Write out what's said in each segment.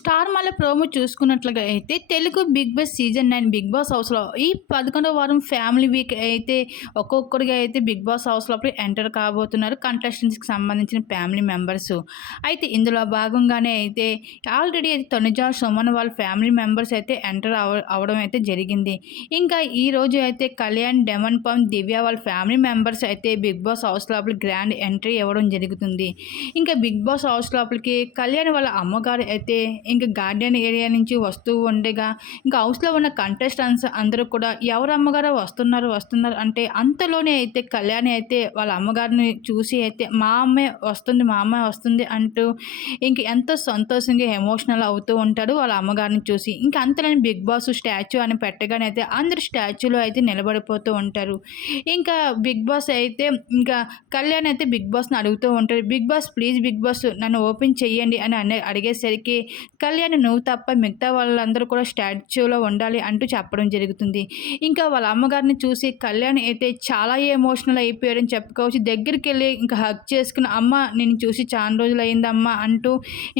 Star మాల promo చూసుకున్నట్లుగా అయితే Telugu Bigg Boss season nine Bigg Boss హౌస్లో ఈ పదకొండవ వారం ఫ్యామిలీ వీక్ అయితే ఒక్కొక్కరిగా అయితే బిగ్ బాస్ హౌస్ లోపల ఎంటర్ కాబోతున్నారు. కంటెస్టెంట్స్కి సంబంధించిన ఫ్యామిలీ మెంబర్స్. అయితే ఇందులో భాగంగానే అయితే ఆల్రెడీ అయితే తనుజా సుమన్ వాళ్ళ ఫ్యామిలీ మెంబర్స్ అయితే ఎంటర్ అవ అవడం అయితే జరిగింది. ఇంకా ఈ రోజు అయితే కళ్యాణ్ డెమన్ పమ్ దివ్య వాళ్ళ ఫ్యామిలీ మెంబర్స్ అయితే బిగ్ బాస్ హౌస్ లోపల గ్రాండ్ ఎంట్రీ ఇవ్వడం జరుగుతుంది. ఇంకా బిగ్ బాస్ హౌస్ లోపలికి కళ్యాణ్ వాళ్ళ అమ్మగారు అయితే ఇంకా గార్డెన్ ఏరియా నుంచి వస్తూ ఉండగా ఇంకా హౌస్లో ఉన్న కంటెస్టెంట్స్ అందరూ కూడా ఎవరు అమ్మగారు వస్తున్నారు వస్తున్నారు అంటే అంతలోనే అయితే కళ్యాణి అయితే వాళ్ళ అమ్మగారిని చూసి అయితే మా అమ్మాయి వస్తుంది మా అమ్మాయి వస్తుంది అంటూ ఇంక ఎంతో సంతోషంగా ఎమోషనల్ అవుతూ ఉంటాడు వాళ్ళ అమ్మగారిని చూసి. ఇంకా అంతలోనే బిగ్ బాస్ స్టాచ్యూ అని పెట్టగానే అయితే అందరు స్టాచ్యూలో అయితే నిలబడిపోతూ ఉంటారు. ఇంకా బిగ్ బాస్ అయితే ఇంకా కళ్యాణ్ అయితే బిగ్ బాస్ని అడుగుతూ ఉంటాడు. Bigg Boss please Bigg Boss నన్ను ఓపెన్ చేయండి అని అనే అడిగేసరికి కళ్యాణ్ నువ్వు తప్ప మిగతా వాళ్ళందరూ కూడా స్టాచ్యూలో ఉండాలి అంటూ చెప్పడం జరుగుతుంది. ఇంకా వాళ్ళ అమ్మగారిని చూసి కళ్యాణ్ అయితే చాలా ఎమోషనల్ అయిపోయారని చెప్పుకోవచ్చు. దగ్గరికి వెళ్ళి ఇంకా హక్ చేసుకుని అమ్మ నేను చూసి చాలా రోజులు అయిందమ్మా అంటూ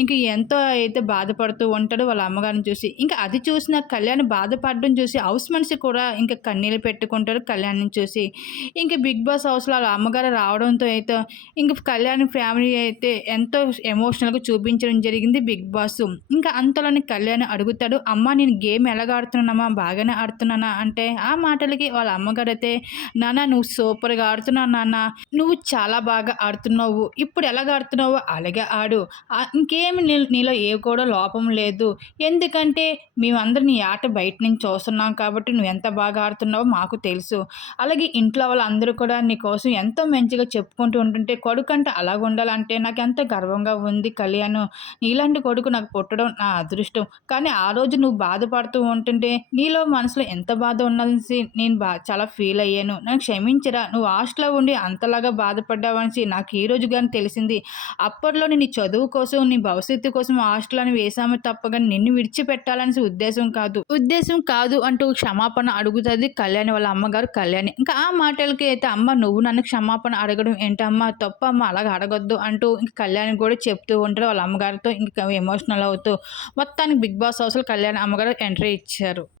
ఇంకా ఎంతో అయితే బాధపడుతూ ఉంటాడు వాళ్ళ అమ్మగారిని చూసి. ఇంకా అది చూసిన కళ్యాణ్ బాధపడడం చూసి హౌస్ మనిషి కూడా ఇంకా కన్నీళ్ళు పెట్టుకుంటాడు కళ్యాణ్ని చూసి. ఇంకా బిగ్ బాస్ హౌస్లో వాళ్ళ అమ్మగారు రావడంతో అయితే ఇంకా కళ్యాణ్ ఫ్యామిలీ అయితే ఎంతో ఎమోషనల్గా చూపించడం జరిగింది బిగ్ బాస్. ఇంకా అంతలోని కళ్యాణ్ అడుగుతాడు అమ్మ నేను గేమ్ ఎలాగ ఆడుతున్నానమ్మా? బాగానే ఆడుతున్నానా? అంటే ఆ మాటలకి వాళ్ళ అమ్మగారు అయితే నాన్న నువ్వు సూపర్గా ఆడుతున్నావు నాన్న. నువ్వు చాలా బాగా ఆడుతున్నావు. ఇప్పుడు ఎలాగ ఆడుతున్నావు అలాగే ఆడు. ఇంకేమి నీలో ఏ కూడా లోపం లేదు. ఎందుకంటే మేమందరం నీ ఆట బయట నుంచి చూస్తున్నాం కాబట్టి నువ్వు ఎంత బాగా ఆడుతున్నావో మాకు తెలుసు. అలాగే ఇంట్లో వాళ్ళందరూ కూడా నీ కోసం ఎంతో మంచిగా చెప్పుకుంటూ ఉంటుంటే కొడుకు అంటే అలాగ ఉండాలంటే నాకు ఎంత గర్వంగా ఉంది కళ్యాణ్. నీలాంటి కొడుకు నాకు పుట్టడం నా అదృష్టం. కానీ ఆ రోజు నువ్వు బాధపడుతూ ఉంటుంటే నీలో మనసులో ఎంత బాధ ఉన్నది నేను బా చాలా ఫీల్ అయ్యాను. నాకు క్షమించరా నువ్వు హాస్టల్లో ఉండి అంతలాగా బాధపడ్డావనేసి నాకు ఈ రోజు కానీ తెలిసింది. అప్పట్లో నీ చదువు కోసం నీ భవిష్యత్తు కోసం హాస్టల్ వేసాము తప్పగా నిన్ను విడిచిపెట్టాలని ఉద్దేశం కాదు. ఉద్దేశం కాదు అంటూ క్షమాపణ అడుగుతుంది కళ్యాణి వాళ్ళ అమ్మగారు కళ్యాణి. ఇంకా ఆ మాటలకి అయితే అమ్మ నువ్వు నన్ను క్షమాపణ అడగడం ఏంటమ్మా? తప్ప అమ్మ అలాగ అడగొద్దు అంటూ ఇంకా కళ్యాణి కూడా చెప్తూ ఉంటారు. వాళ్ళ అమ్మగారితో ఇంకా ఎమోషనల్ అవుతూ మొత్తానికి బిగ్ బాస్ హౌస్లో కళ్యాణ్ అమ్మగారు ఎంట్రీ ఇచ్చారు.